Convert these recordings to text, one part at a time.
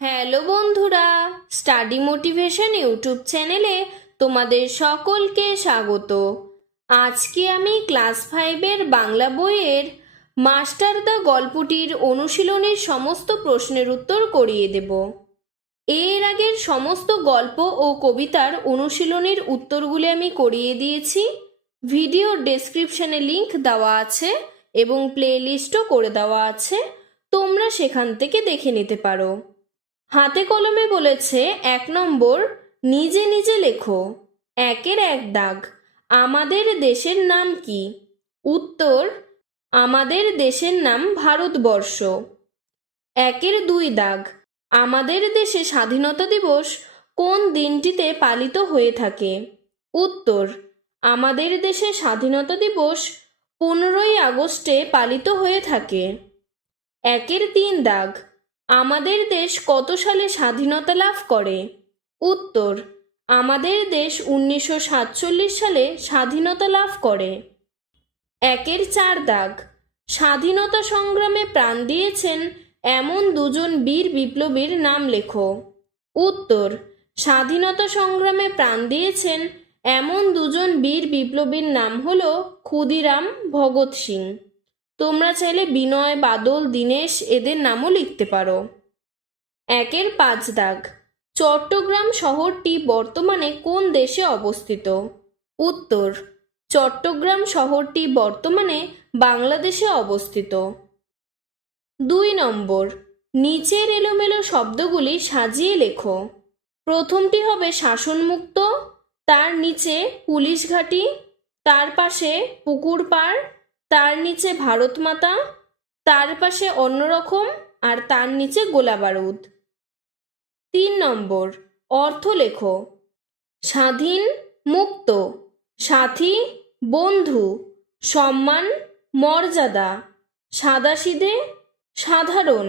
Hello বন্ধুরা, study motivation YouTube চ্যানেলে তোমাদের সকলকে স্বাগত। আজকে আমি ক্লাস ফাইভের বাংলা বইয়ের মাস্টার দ্য গল্পটির অনুশীলনের সমস্ত প্রশ্নের উত্তর করিয়ে দেব। এর আগের সমস্ত গল্প ও কবিতার অনুশীলনের উত্তরগুলি আমি করিয়ে দিয়েছি। ভিডিওর ডেসক্রিপশনে লিংক দেওয়া আছে এবং প্লেলিস্টও করে দেওয়া আছে। তোমরা সেখান থেকে দেখে নিতে পারো। হাতে কলমে বলেছে, এক নম্বর, নিজে নিজে লেখো। একের এক দাগ। আমাদের দেশের নাম কি? উত্তর, আমাদের দেশের নাম ভারতবর্ষ। একের দুই দাগ। আমাদের দেশে স্বাধীনতা দিবস কোন দিনটিতে পালিত হয়ে থাকে? উত্তর, আমাদের দেশে স্বাধীনতা দিবস পনেরোই আগস্টে পালিত হয়ে থাকে। একের তিন দাগ। আমাদের দেশ কত সালে স্বাধীনতা লাভ করে? উত্তর, আমাদের দেশ উনিশশো সাতচল্লিশ সালে স্বাধীনতা লাভ করে। একের চার দাগ। স্বাধীনতা সংগ্রামে প্রাণ দিয়েছেন এমন দুজন বীর বিপ্লবীর নাম লেখো। উত্তর, স্বাধীনতা সংগ্রামে প্রাণ দিয়েছেন এমন দুজন বীর বিপ্লবীর নাম হল ক্ষুদিরাম ভগৎ সিং। তোমরা চাইলে বিনয়, বাদল, দীনেশ এদের নামও লিখতে পারো। একের পাঁচ দাগ। চট্টগ্রাম শহরটি বর্তমানে কোন দেশে অবস্থিত? উত্তর, চট্টগ্রাম শহরটি বর্তমানে বাংলাদেশে অবস্থিত। দুই নম্বর, নিচের এলোমেলো শব্দগুলি সাজিয়ে লেখো। প্রথমটি হবে শাসনমুক্ত, তার নিচে পুলিশ ঘাঁটি, তার পাশে পুকুর পাড় তার নিচে ভারত মাতা, তার পাশে অন্যরকম আর তার নিচে গোলা বারুদ তিন নম্বর অর্থ লেখো স্বাধীন, মুক্ত, সাথী, বন্ধু, সম্মান, মর্যাদা সাদাসিদে সাধারণ।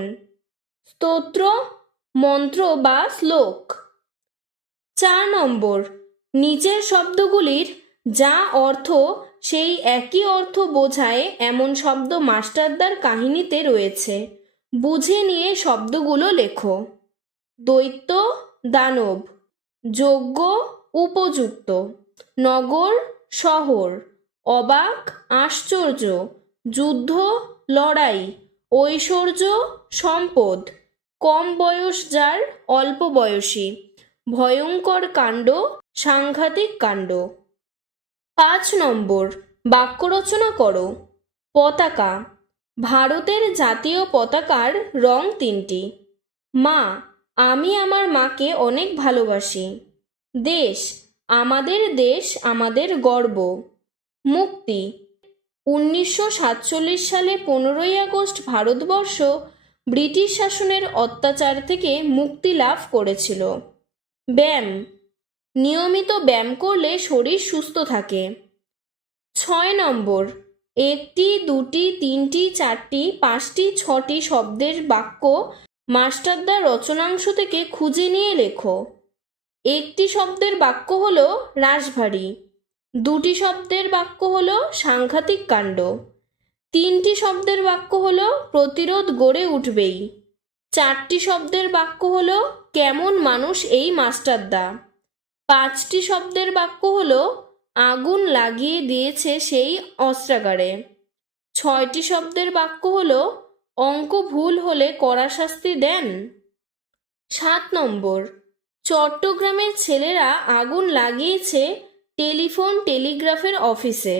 স্তোত্র, মন্ত্র বা শ্লোক। চার নম্বর, নিচের শব্দগুলির যা অর্থ সেই একই অর্থ বোঝায় এমন শব্দ মাস্টারদার কাহিনীতে রয়েছে। বুঝে নিয়ে শব্দগুলো লেখো। দৈত্য, দানব যোগ্য উপযুক্ত, নগর, শহর, অবাক, আশ্চর্য, যুদ্ধ, লড়াই, ঐশ্বর্য, সম্পদ, কম বয়স যার অল্প বয়সী, ভয়ঙ্কর কাণ্ড, সাংঘাতিক কাণ্ড। পাঁচ নম্বর বাক্য রচনা করো। পতাকা। ভারতের জাতীয় পতাকার রং তিনটি। মা, আমি আমার মাকে অনেক ভালোবাসি। দেশ, আমাদের দেশ, আমাদের গর্ব। মুক্তি। উনিশশো সাতচল্লিশ সালে পনেরোই আগস্ট ভারতবর্ষ ব্রিটিশ শাসনের অত্যাচার থেকে মুক্তি লাভ করেছিল। ব্যায়াম। নিয়মিত ব্যায়াম করলে শরীর সুস্থ থাকে। ছয় নম্বর, একটি, দুটি, তিনটি, চারটি, পাঁচটি, ছটি শব্দের বাক্য মাস্টারদার রচনাংশ থেকে খুঁজে নিয়ে লেখো। একটি শব্দের বাক্য হল রাশভারী দুটি শব্দের বাক্য হল সাংঘাতিক কাণ্ড, তিনটি শব্দের বাক্য হল প্রতিরোধ গড়ে উঠবেই, চারটি শব্দের বাক্য হল কেমন মানুষ এই মাস্টারদা পাঁচটি শব্দের বাক্য হল, আগুন লাগিয়ে দিয়েছে সেই অস্ত্রাগারে। ছয়টি শব্দের বাক্য হল, অঙ্ক ভুল হলে কড়া শাস্তি দেন। সাত নম্বর, চট্টগ্রামের ছেলেরা আগুন লাগিয়েছে টেলিফোন টেলিগ্রাফের অফিসে।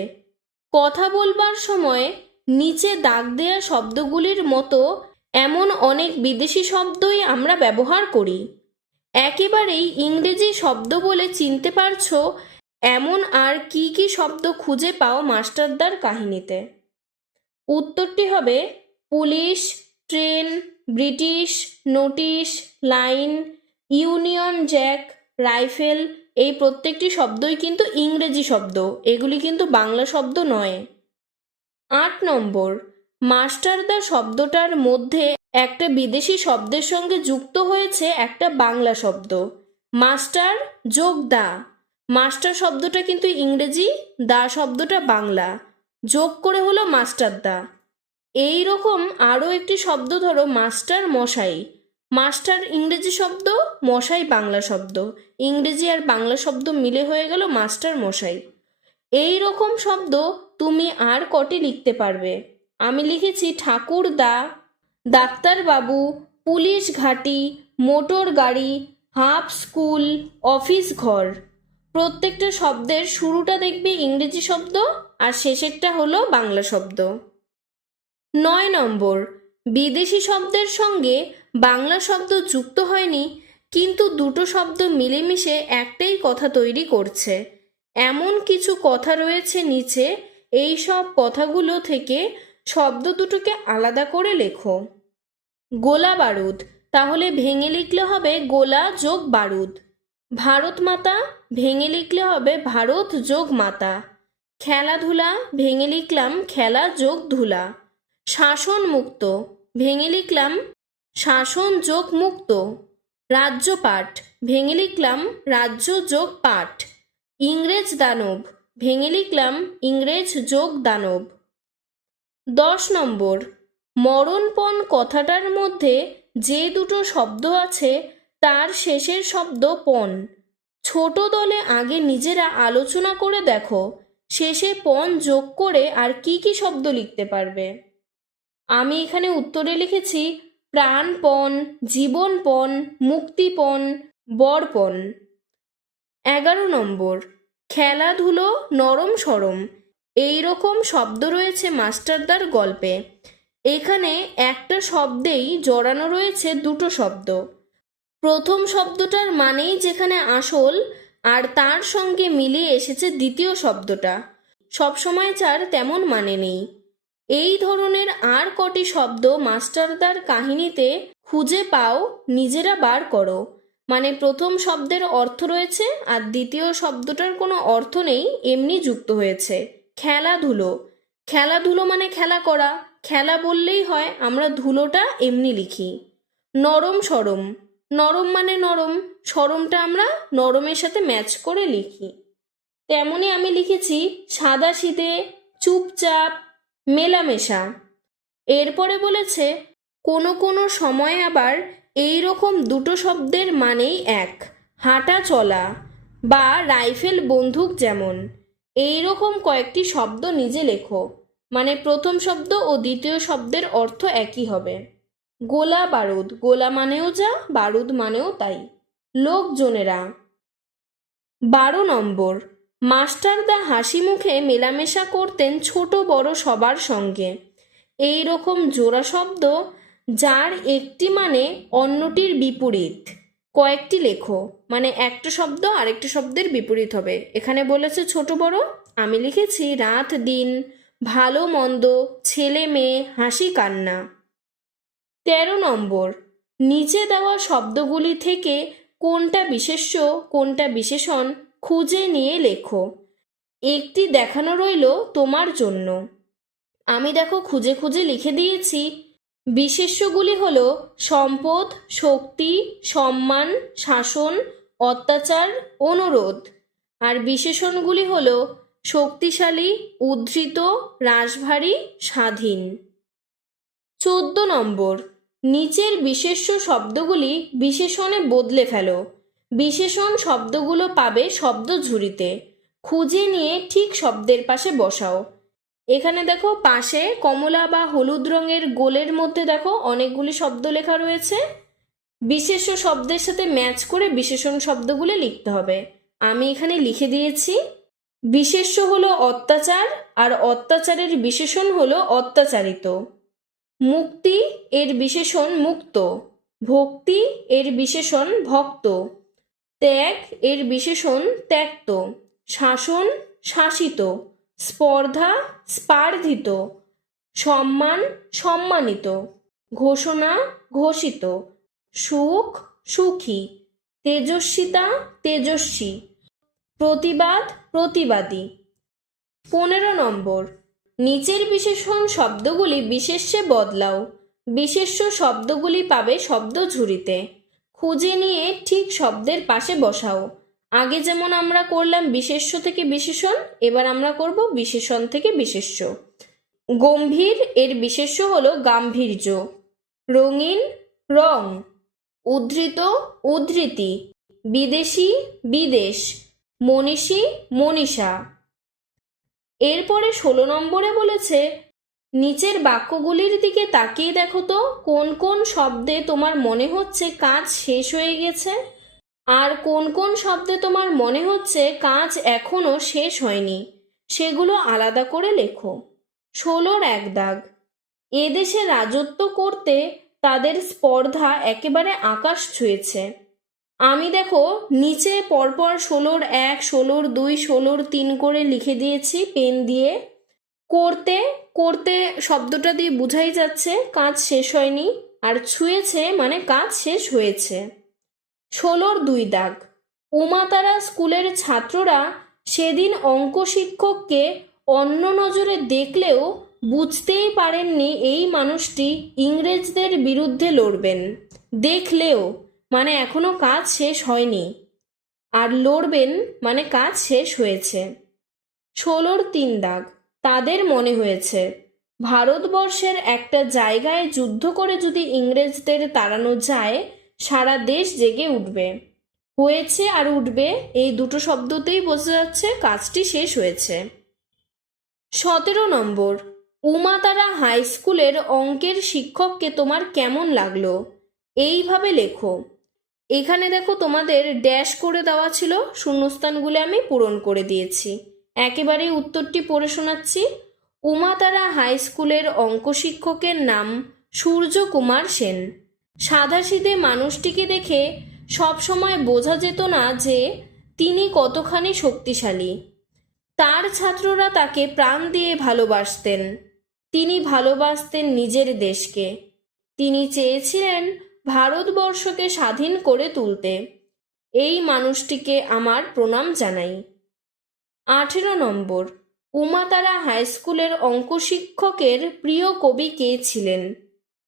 কথা বলবার সময় নিচে দাগ দেয়া শব্দগুলির মতো এমন অনেক বিদেশি শব্দই আমরা ব্যবহার করি। একেবারেই ইংরেজি শব্দ বলে চিনতে পারছ, এমন আর কি কি শব্দ খুঁজে পাও মাস্টারদার কাহিনীতে? উত্তরটি হবে, police, train, British, notice, line, Union Jack, rifle, এই প্রত্যেকটি শব্দই কিন্তু ইংরেজি শব্দ, এগুলি কিন্তু বাংলা শব্দ নয়। আট নম্বর মাস্টারদা শব্দটার মধ্যে একটা বিদেশি শব্দের সঙ্গে যুক্ত হয়েছে একটা বাংলা শব্দ। মাস্টার যোগ দা। মাস্টার শব্দটা কিন্তু ইংরেজি, দা শব্দটা বাংলা। যোগ করে হলো মাস্টার দা এই রকম আরও একটি শব্দ ধরো মাস্টার মশাই। মাস্টার ইংরেজি শব্দ, মশাই বাংলা শব্দ। ইংরেজি আর বাংলা শব্দ মিলে হয়ে গেল মাস্টার মশাই। এই রকম শব্দ তুমি আর কটি লিখতে পারবে? আমি লিখেছি ঠাকুর দা, ডাক্তারবাবু, পুলিশ ঘাঁটি, মোটর গাড়ি, হাফ স্কুল, অফিস ঘর। প্রত্যেকটা শব্দের শুরুটা দেখবে ইংরেজি শব্দ আর শেষেরটা হলো বাংলা শব্দ। নয় নম্বর, বিদেশি শব্দের সঙ্গে বাংলা শব্দ যুক্ত হয়নি, কিন্তু দুটো শব্দ মিলেমিশে একটাই কথা তৈরি করছে। এমন কিছু কথা রয়েছে নিচে, এই সব কথাগুলো থেকে শব্দ দুটোকে আলাদা করে লেখো। গোলা বারুদ, তাহলে ভেঙে লিখলে হবে গোলা যোগ বারুদ। ভারত মাতা, ভেঙে লিখলে হবে ভারত যোগ মাতা। খেলাধুলা, ভেঙে লিখলাম খেলা যোগ ধুলা। শাসন মুক্ত ভেঙে লিখলাম শাসন যোগ মুক্ত। রাজ্য পাঠ ভেঙে লিখলাম রাজ্য যোগ পাঠ। ইংরেজ দানব, ভেঙে লিখলাম ইংরেজ যোগ দানব। দশ নম্বর। মরণপণ কথাটার মধ্যে যে দুটো শব্দ আছে, তার শেষের শব্দ পণ। ছোট দলে আগে নিজেরা আলোচনা করে দেখো, শেষে পণ যোগ করে আর কি কি শব্দ লিখতে পারবে। আমি এখানে উত্তরে লিখেছি, প্রাণপণ, জীবনপণ, মুক্তিপণ, বরপণ। এগারো নম্বর। খেলাধুলো নরম সরম। এই রকম শব্দ রয়েছে মাস্টারদার গল্পে। এখানে একটা শব্দেই জড়ানো রয়েছে দুটো শব্দ। প্রথম শব্দটার মানেই যেখানে আসল, আর তার সঙ্গে মিলিয়ে এসেছে দ্বিতীয় শব্দটা। সবসময় চার তেমন মানে নেই। এই ধরনের আর কটি শব্দ মাস্টারদার কাহিনীতে খুঁজে পাও, নিজেরা বার করো। মানে প্রথম শব্দের অর্থ রয়েছে, আর দ্বিতীয় শব্দটার কোনো অর্থ নেই, এমনি যুক্ত হয়েছে। খেলাধুলো। খেলাধুলো মানে খেলা করা। খেলা বললেই হয় আমরা ধুলোটা এমনি লিখি। নরম সরম। নরম মানে নরম। সরমটা আমরা নরমের সাথে ম্যাচ করে লিখি। তেমনই আমি লিখেছি সাদা শীতে চুপচাপ মেলামেশা। এরপরে বলেছে, কোনো কোনো সময় আবার এই রকম দুটো শব্দের মানেই এক। হাঁটা চলা বা রাইফেল বন্দুক যেমন। এই রকম কয়েকটি শব্দ নিজে লেখো। মানে প্রথম শব্দ ও দ্বিতীয় শব্দের অর্থ একই হবে। গোলা বারুদ। গোলা মানেও যা, বারুদ মানেও তাই। লোকজনেরা। বারো নম্বর। মাস্টারদা হাসি মুখে মেলামেশা করতেন ছোট বড় সবার সঙ্গে। এই রকম জোড়া শব্দ, যার একটি মানে অন্যটির বিপরীত। কয়েকটি লেখো। মানে একটা শব্দ আরেকটা শব্দের বিপরীত হবে। এখানে বলেছে, ছোট বড়, আমি লিখেছি, রাত, দিন, ভালো, মন্দ, ছেলে, মেয়ে, হাসি, কান্না। তেরো নম্বর, নিচে দেওয়া শব্দগুলি থেকে কোনটা বিশেষ্য, কোনটা বিশেষণ, খুঁজে নিয়ে লেখো। একটি দেখানো রইল তোমার জন্য। আমি দেখো, খুঁজে খুঁজে লিখে দিয়েছি বিশেষ্যগুলি হল সম্পদ, শক্তি, সম্মান, শাসন, অত্যাচার, অনুরোধ। আর বিশেষণগুলি হল শক্তিশালী, উদ্ধৃত রাশভারী স্বাধীন। চোদ্দ নম্বর। নিচের বিশেষ্য শব্দগুলি বিশেষণে বদলে ফেলো। বিশেষণ শব্দগুলো পাবে শব্দ ঝুড়িতে খুঁজে নিয়ে ঠিক শব্দের পাশে বসাও। এখানে দেখো পাশে কমলা বা হলুদ রঙের গোলের মধ্যে দেখো অনেকগুলি শব্দ লেখা রয়েছে। বিশেষ শব্দের সাথে ম্যাচ করে বিশেষণ শব্দগুলি লিখতে হবে। আমি এখানে লিখে দিয়েছি, বিশেষ্য হলো অত্যাচার আর অত্যাচারের বিশেষণ হলো অত্যাচারিত। মুক্তি এর বিশেষণ মুক্ত। ভক্তি এর বিশেষণ ভক্ত। ত্যাগ এর বিশেষণ ত্যাক্ত। শাসন শাসিত। স্পর্ধা স্পার্ধিত, সম্মান সম্মানিত, ঘোষণা ঘোষিত, সুখ সুখী, তেজস্বিতা তেজস্বী, প্রতিবাদ প্রতিবাদী। পনেরো নম্বর, নিচের বিশেষণ শব্দগুলি বিশেষ্যে বদলাও, বিশেষ্য শব্দগুলি পাবে শব্দ ঝুড়িতে খুঁজে নিয়ে ঠিক শব্দের পাশে বসাও। আগে যেমন আমরা করলাম বিশেষ্য থেকে বিশেষণ, এবার আমরা করব বিশেষণ থেকে বিশেষ্য। গম্ভীর, এর বিশেষ্য হলো গাম্ভীর্য। রঙিন, রং। উদ্ধৃত, উদ্ধৃতি। বিদেশি, বিদেশ। মনীষী, মনীষা। এরপরে ষোলো নম্বরে বলেছে, নিচের বাক্যগুলির দিকে তাকিয়ে দেখো তো, কোন কোন শব্দে তোমার মনে হচ্ছে কাজ শেষ হয়ে গেছে? আর কোন কোন শব্দে তোমার মনে হচ্ছে কাজ এখনও শেষ হয়নি? সেগুলো আলাদা করে লেখো। ষোলোর এক দাগ। এদেশে রাজত্ব করতে তাদের স্পর্ধা একেবারে আকাশ ছুঁয়েছে। আমি দেখো, নিচে পরপর ষোলোর এক, ষোলোর দুই, ষোলোর তিন করে লিখে দিয়েছি পেন দিয়ে। করতে করতে শব্দটা দিয়ে বোঝাই যাচ্ছে, কাজ শেষ হয়নি। আর ছুঁয়েছে মানে কাজ শেষ হয়েছে। ষোলোর দুই দাগ। উমাতারা স্কুলের ছাত্ররা সেদিন অঙ্ক শিক্ষককে অন্য নজরে দেখলেও বুঝতেই পারেননি এই মানুষটি ইংরেজদের বিরুদ্ধে লড়বেন। দেখলেও মানে এখনও কাজ শেষ হয়নি। আর লড়বেন মানে কাজ শেষ হয়েছে। ষোলোর তিন দাগ, তাদের মনে হয়েছে, ভারতবর্ষের একটা জায়গায় যুদ্ধ করে যদি ইংরেজদের তাড়ানো যায় সারা দেশ জেগে উঠবে। হয়েছে আর উঠবে, এই দুটো শব্দতেই বোঝা যাচ্ছে কাজটি শেষ হয়েছে। সতেরো নম্বর উমাতারা হাই স্কুলের অঙ্কের শিক্ষককে তোমার কেমন লাগল? এইভাবে লেখো। এখানে দেখো তোমাদের ড্যাশ করে দেওয়া ছিল, শূন্যস্থানগুলো আমি পূরণ করে দিয়েছি। একেবারে উত্তরটি পড়ে শোনাচ্ছি। উমাতারা হাই স্কুলের অঙ্ক শিক্ষকের নাম সূর্য কুমার সেন। সাদাসিধে মানুষটিকে দেখে সবসময় বোঝা যেত না যে তিনি কতখানি শক্তিশালী। তার ছাত্ররা তাকে প্রাণ দিয়ে ভালোবাসতেন। তিনি ভালোবাসতেন নিজের দেশকে। তিনি চেয়েছিলেন ভারতবর্ষকে স্বাধীন করে তুলতে। এই মানুষটিকে আমার প্রণাম জানাই। আঠেরো নম্বর, উমাতারা হাই স্কুলের অঙ্ক শিক্ষকের প্রিয় কবি কে ছিলেন?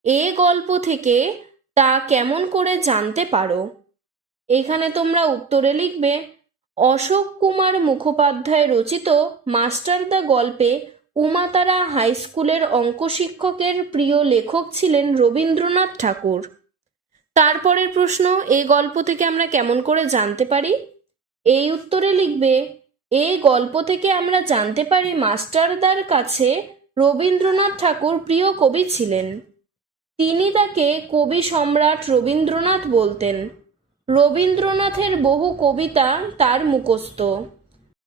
এ গল্প থেকে তা কেমন করে জানতে পারো? এখানে তোমরা উত্তরে লিখবে, অশোক কুমার মুখোপাধ্যায় রচিত মাস্টার দ্য গল্পে উমাতারা হাই স্কুলের অঙ্ক শিক্ষকের প্রিয় লেখক ছিলেন রবীন্দ্রনাথ ঠাকুর। তারপরের প্রশ্ন এই গল্প থেকে আমরা কেমন করে জানতে পারি? এই উত্তরে লিখবে এই গল্প থেকে আমরা জানতে পারি মাস্টারদার কাছে রবীন্দ্রনাথ ঠাকুর প্রিয় কবি ছিলেন। তিনি তাকে কবি সম্রাট রবীন্দ্রনাথ বলতেন। রবীন্দ্রনাথের বহু কবিতা তার মুখস্থ।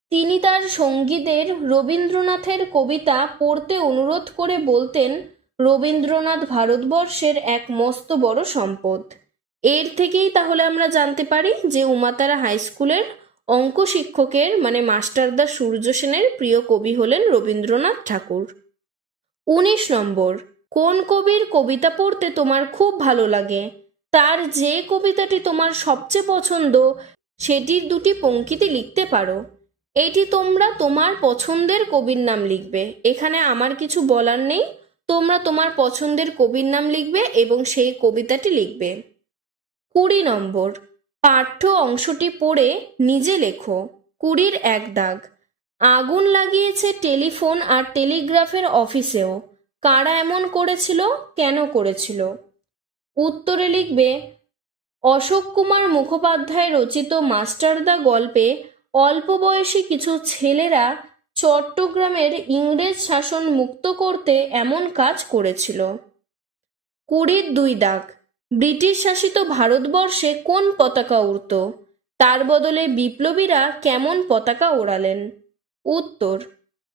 তিনি তার সঙ্গীদের রবীন্দ্রনাথের কবিতা পড়তে অনুরোধ করে বলতেন, রবীন্দ্রনাথ ভারতবর্ষের এক মস্ত বড় সম্পদ। এর থেকেই তাহলে আমরা জানতে পারি যে উমাতারা হাই স্কুলের অঙ্ক শিক্ষকের মানে মাস্টারদা সূর্য সেনের প্রিয় কবি হলেন রবীন্দ্রনাথ ঠাকুর। উনিশ নম্বর কোন কবির কবিতা পড়তে তোমার খুব ভালো লাগে? তার যে কবিতাটি তোমার সবচেয়ে পছন্দ, সেটির দুটি পঙ্ক্তিতে লিখতে পারো। এটি তোমরা তোমার পছন্দের কবির নাম লিখবে। এখানে আমার কিছু বলার নেই। তোমরা তোমার পছন্দের কবির নাম লিখবে এবং সেই কবিতাটি লিখবে। কুড়ি নম্বর। পাঠ্য অংশটি পড়ে নিজে লেখো। কুড়ির এক দাগ। আগুন লাগিয়েছে টেলিফোন আর টেলিগ্রাফের অফিসেও। কারা এমন করেছিল, কেন করেছিল? উত্তরে লিখবে, অশোক কুমার মুখোপাধ্যায় রচিত মাস্টারদা গল্পে অল্প বয়সী কিছু ছেলেরা চট্টগ্রামের ইংরেজ শাসন মুক্ত করতে এমন কাজ করেছিল। কুড়ির দুই দাগ, ব্রিটিশ শাসিত ভারতবর্ষে কোন পতাকা উড়ত? তার বদলে বিপ্লবীরা কেমন পতাকা ওড়ালেন? উত্তর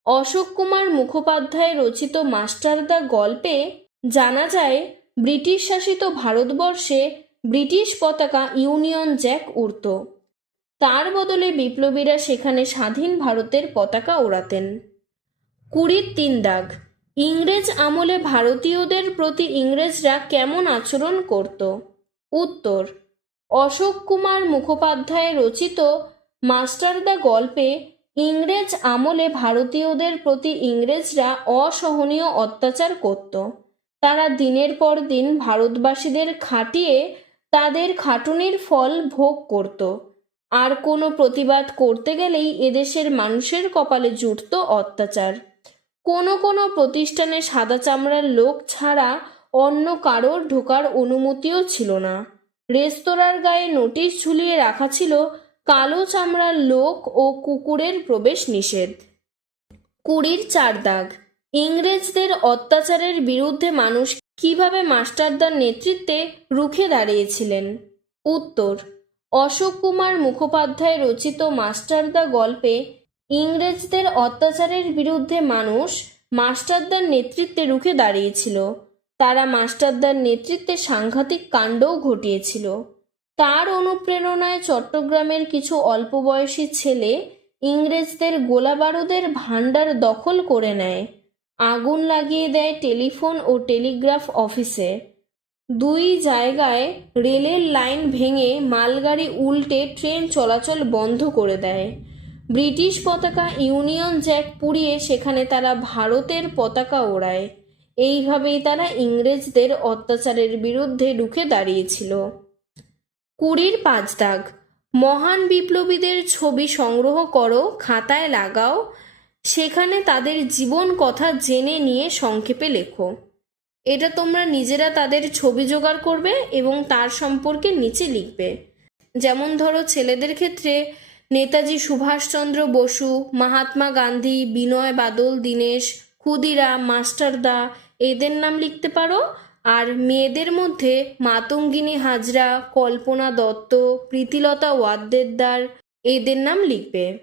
অশোক কুমার মুখোপাধ্যায় রচিত মাস্টারদা গল্পে জানা যায়, ব্রিটিশ শাসিত ভারতবর্ষে ব্রিটিশ পতাকা ইউনিয়ন জ্যাক উড়ত। তার বদলে বিপ্লবীরা সেখানে স্বাধীন ভারতের পতাকা ওড়াতেন। কুড়ির তিন দাগ, ইংরেজ আমলে ভারতীয়দের প্রতি ইংরেজরা কেমন আচরণ করত? উত্তর, অশোক কুমার মুখোপাধ্যায় রচিত মাস্টারদা গল্পে ইংরেজ আমলে ভারতীয়দের প্রতি ইংরেজরা অসহনীয় অত্যাচার করত। তারা দিনের পর দিন ভারতবাসীদের খাটিয়ে তাদের খাটুনির ফল ভোগ করত। আর কোনো প্রতিবাদ করতে গেলেই এদেশের মানুষের কপালে জুটত অত্যাচার। কোনো কোনো প্রতিষ্ঠানে সাদা চামড়ার লোক ছাড়া অন্য কারোর ঢোকার অনুমতিও ছিল না। রেস্তোরাঁর গায়ে নোটিশ ঝুলিয়ে রাখা ছিল কালো চামড়ার লোক ও কুকুরের প্রবেশ নিষেধ। কুড়ির চার দাগ। ইংরেজদের অত্যাচারের বিরুদ্ধে মানুষ কীভাবে মাস্টারদার নেতৃত্বে রুখে দাঁড়িয়েছিলেন? উত্তর, অশোক কুমার মুখোপাধ্যায় রচিত মাস্টারদা গল্পে ইংরেজদের অত্যাচারের বিরুদ্ধে মানুষ মাস্টারদার নেতৃত্বে রুখে দাঁড়িয়েছিল। তারা মাস্টারদার নেতৃত্বে সাংঘাতিক কাণ্ডও ঘটিয়েছিল। তার অনুপ্রেরণায় চট্টগ্রামের কিছু অল্প বয়সী ছেলে ইংরেজদের গোলাবারুদের ভাণ্ডার দখল করে নেয়। আগুন লাগিয়ে দেয় টেলিফোন ও টেলিগ্রাফ অফিসে। দুই জায়গায় রেলের লাইন ভেঙে মালগাড়ি উল্টে ট্রেন চলাচল বন্ধ করে দেয়। ব্রিটিশ পতাকা ইউনিয়ন জ্যাক পুড়িয়ে সেখানে তারা ভারতের পতাকা ওড়ায়। এইভাবেই তারা ইংরেজদের অত্যাচারের বিরুদ্ধে রুখে দাঁড়িয়েছিল। কুড়ির পাঁচ দাগ। মহান বিপ্লবীদের ছবি সংগ্রহ করো, খাতায় লাগাও, সেখানে তাদের জীবন কথা জেনে নিয়ে সংক্ষেপে লেখো। এটা তোমরা নিজেরা তাদের ছবি জোগাড় করবে এবং তার সম্পর্কে নিচে লিখবে। যেমন ধরো, ছেলেদের ক্ষেত্রে নেতাজি সুভাষচন্দ্র বসু, মহাত্মা গান্ধী, বিনয় বাদল, দীনেশ ক্ষুদিরাম মাস্টারদা, এদের নাম লিখতে পারো। আর মেয়েদের মধ্যে মাতঙ্গিনী হাজরা, কল্পনা দত্ত, প্রীতিলতা ওয়াদ্দেদার, এদের নাম লিখবে।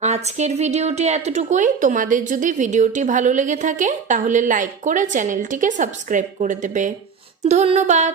আজকের ভিডিওটি এতটুকুই। তোমাদের যদি ভিডিওটি ভালো লেগে থাকে, তাহলে লাইক করে চ্যানেলটিকে সাবস্ক্রাইব করে দেবে। ধন্যবাদ।